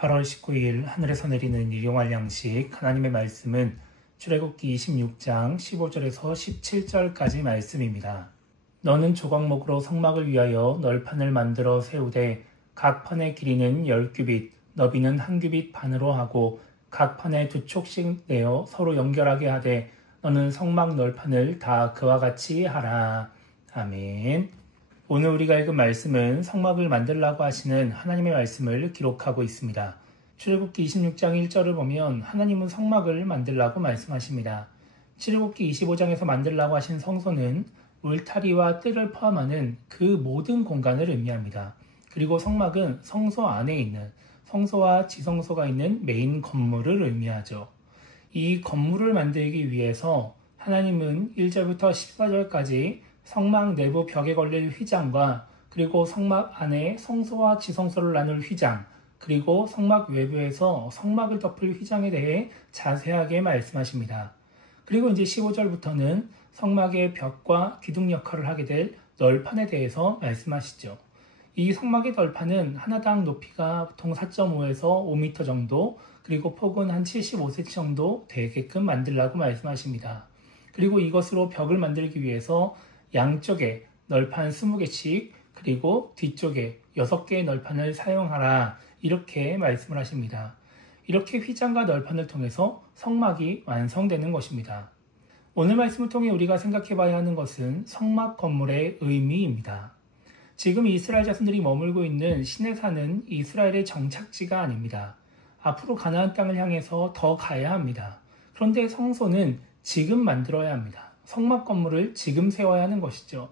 8월 19일 하늘에서 내리는 일용할 양식 하나님의 말씀은 출애굽기 26장 15절에서 17절까지 말씀입니다. 너는 조각목으로 성막을 위하여 널판을 만들어 세우되 각 판의 길이는 10규빗, 너비는 1규빗 반으로 하고 각 판에 2촉씩 내어 서로 연결하게 하되 너는 성막 널판을 다 그와 같이 하라. 아멘. 오늘 우리가 읽은 말씀은 성막을 만들라고 하시는 하나님의 말씀을 기록하고 있습니다. 출애굽기 26장 1절을 보면 하나님은 성막을 만들라고 말씀하십니다. 출애굽기 25장에서 만들라고 하신 성소는 울타리와 뜰을 포함하는 그 모든 공간을 의미합니다. 그리고 성막은 성소 안에 있는 성소와 지성소가 있는 메인 건물을 의미하죠. 이 건물을 만들기 위해서 하나님은 1절부터 14절까지 성막 내부 벽에 걸릴 휘장과 그리고 성막 안에 성소와 지성소를 나눌 휘장, 그리고 성막 외부에서 성막을 덮을 휘장에 대해 자세하게 말씀하십니다. 그리고 이제 15절부터는 성막의 벽과 기둥 역할을 하게 될 널판에 대해서 말씀하시죠. 이 성막의 널판은 하나당 높이가 보통 4.5에서 5m 정도, 그리고 폭은 한 75cm 정도 되게끔 만들라고 말씀하십니다. 그리고 이것으로 벽을 만들기 위해서 양쪽에 널판 20개씩 그리고 뒤쪽에 6개의 널판을 사용하라, 이렇게 말씀을 하십니다. 이렇게 휘장과 널판을 통해서 성막이 완성되는 것입니다. 오늘 말씀을 통해 우리가 생각해 봐야 하는 것은 성막 건물의 의미입니다. 지금 이스라엘 자손들이 머물고 있는 시내산은 이스라엘의 정착지가 아닙니다. 앞으로 가나안 땅을 향해서 더 가야 합니다. 그런데 성소는 지금 만들어야 합니다. 성막 건물을 지금 세워야 하는 것이죠.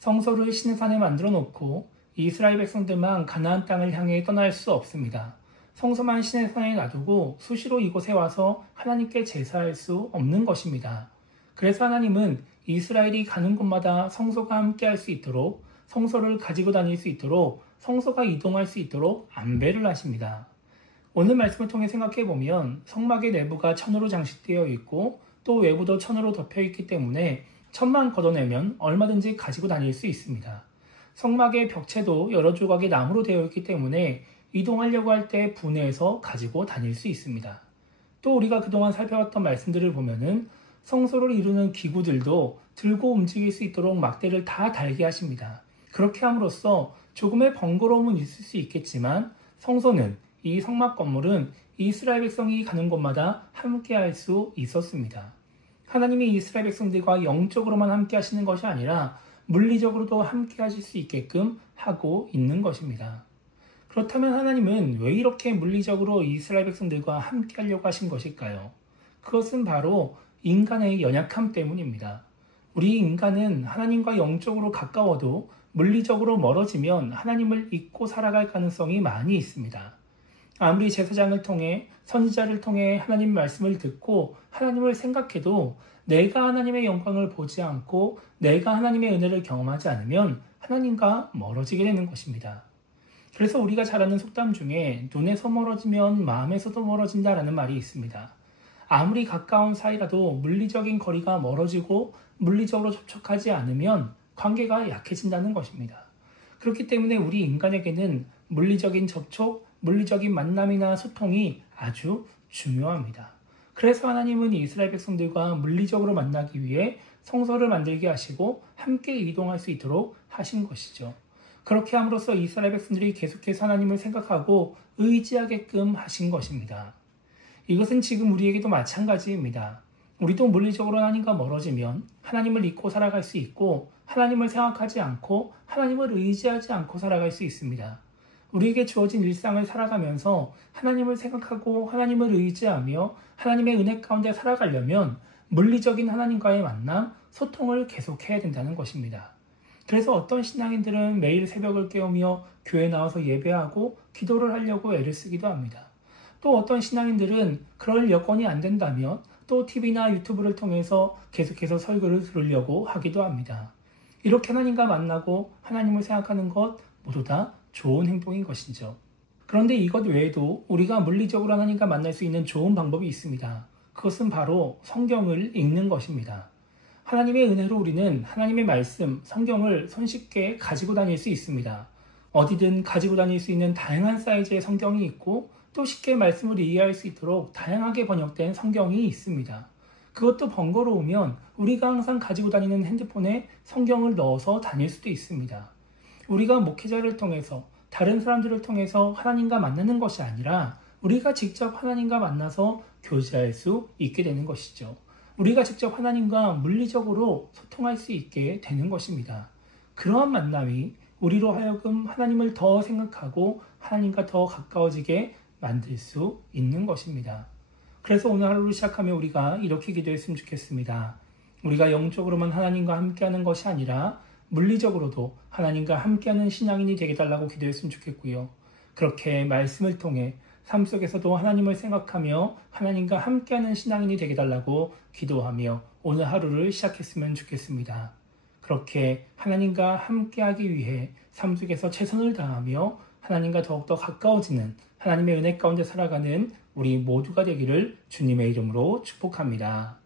성소를 시내산에 만들어 놓고 이스라엘 백성들만 가나안 땅을 향해 떠날 수 없습니다. 성소만 시내산에 놔두고 수시로 이곳에 와서 하나님께 제사할 수 없는 것입니다. 그래서 하나님은 이스라엘이 가는 곳마다 성소가 함께할 수 있도록, 성소를 가지고 다닐 수 있도록, 성소가 이동할 수 있도록 안배를 하십니다. 오늘 말씀을 통해 생각해 보면 성막의 내부가 천으로 장식되어 있고 또 외부도 천으로 덮여 있기 때문에 천만 걷어내면 얼마든지 가지고 다닐 수 있습니다. 성막의 벽체도 여러 조각의 나무로 되어 있기 때문에 이동하려고 할 때 분해해서 가지고 다닐 수 있습니다. 또 우리가 그동안 살펴봤던 말씀들을 보면은 성소를 이루는 기구들도 들고 움직일 수 있도록 막대를 다 달게 하십니다. 그렇게 함으로써 조금의 번거로움은 있을 수 있겠지만 성소는, 이 성막 건물은 이스라엘 백성이 가는 곳마다 함께 할 수 있었습니다. 하나님이 이스라엘 백성들과 영적으로만 함께 하시는 것이 아니라 물리적으로도 함께 하실 수 있게끔 하고 있는 것입니다. 그렇다면 하나님은 왜 이렇게 물리적으로 이스라엘 백성들과 함께 하려고 하신 것일까요? 그것은 바로 인간의 연약함 때문입니다. 우리 인간은 하나님과 영적으로 가까워도 물리적으로 멀어지면 하나님을 잊고 살아갈 가능성이 많이 있습니다. 아무리 제사장을 통해, 선지자를 통해 하나님 말씀을 듣고 하나님을 생각해도 내가 하나님의 영광을 보지 않고 내가 하나님의 은혜를 경험하지 않으면 하나님과 멀어지게 되는 것입니다. 그래서 우리가 잘 아는 속담 중에 눈에서 멀어지면 마음에서도 멀어진다라는 말이 있습니다. 아무리 가까운 사이라도 물리적인 거리가 멀어지고 물리적으로 접촉하지 않으면 관계가 약해진다는 것입니다. 그렇기 때문에 우리 인간에게는 물리적인 접촉, 물리적인 만남이나 소통이 아주 중요합니다. 그래서 하나님은 이스라엘 백성들과 물리적으로 만나기 위해 성소를 만들게 하시고 함께 이동할 수 있도록 하신 것이죠. 그렇게 함으로써 이스라엘 백성들이 계속해서 하나님을 생각하고 의지하게끔 하신 것입니다. 이것은 지금 우리에게도 마찬가지입니다. 우리도 물리적으로 하나님과 멀어지면 하나님을 잊고 살아갈 수 있고 하나님을 생각하지 않고 하나님을 의지하지 않고 살아갈 수 있습니다. 우리에게 주어진 일상을 살아가면서 하나님을 생각하고 하나님을 의지하며 하나님의 은혜 가운데 살아가려면 물리적인 하나님과의 만남, 소통을 계속해야 된다는 것입니다. 그래서 어떤 신앙인들은 매일 새벽을 깨우며 교회 나와서 예배하고 기도를 하려고 애를 쓰기도 합니다. 또 어떤 신앙인들은 그럴 여건이 안 된다면 또 TV나 유튜브를 통해서 계속해서 설교를 들으려고 하기도 합니다. 이렇게 하나님과 만나고 하나님을 생각하는 것 모두 다 좋은 행동인 것이죠. 그런데 이것 외에도 우리가 물리적으로 하나님과 만날 수 있는 좋은 방법이 있습니다. 그것은 바로 성경을 읽는 것입니다. 하나님의 은혜로 우리는 하나님의 말씀, 성경을 손쉽게 가지고 다닐 수 있습니다. 어디든 가지고 다닐 수 있는 다양한 사이즈의 성경이 있고 또 쉽게 말씀을 이해할 수 있도록 다양하게 번역된 성경이 있습니다. 그것도 번거로우면 우리가 항상 가지고 다니는 핸드폰에 성경을 넣어서 다닐 수도 있습니다. 우리가 목회자를 통해서 다른 사람들을 통해서 하나님과 만나는 것이 아니라 우리가 직접 하나님과 만나서 교제할 수 있게 되는 것이죠. 우리가 직접 하나님과 물리적으로 소통할 수 있게 되는 것입니다. 그러한 만남이 우리로 하여금 하나님을 더 생각하고 하나님과 더 가까워지게 만들 수 있는 것입니다. 그래서 오늘 하루를 시작하며 우리가 이렇게 기도했으면 좋겠습니다. 우리가 영적으로만 하나님과 함께하는 것이 아니라 물리적으로도 하나님과 함께하는 신앙인이 되게 달라고 기도했으면 좋겠고요. 그렇게 말씀을 통해 삶 속에서도 하나님을 생각하며 하나님과 함께하는 신앙인이 되게 달라고 기도하며 오늘 하루를 시작했으면 좋겠습니다. 그렇게 하나님과 함께하기 위해 삶 속에서 최선을 다하며 하나님과 더욱더 가까워지는 하나님의 은혜 가운데 살아가는 우리 모두가 되기를 주님의 이름으로 축복합니다.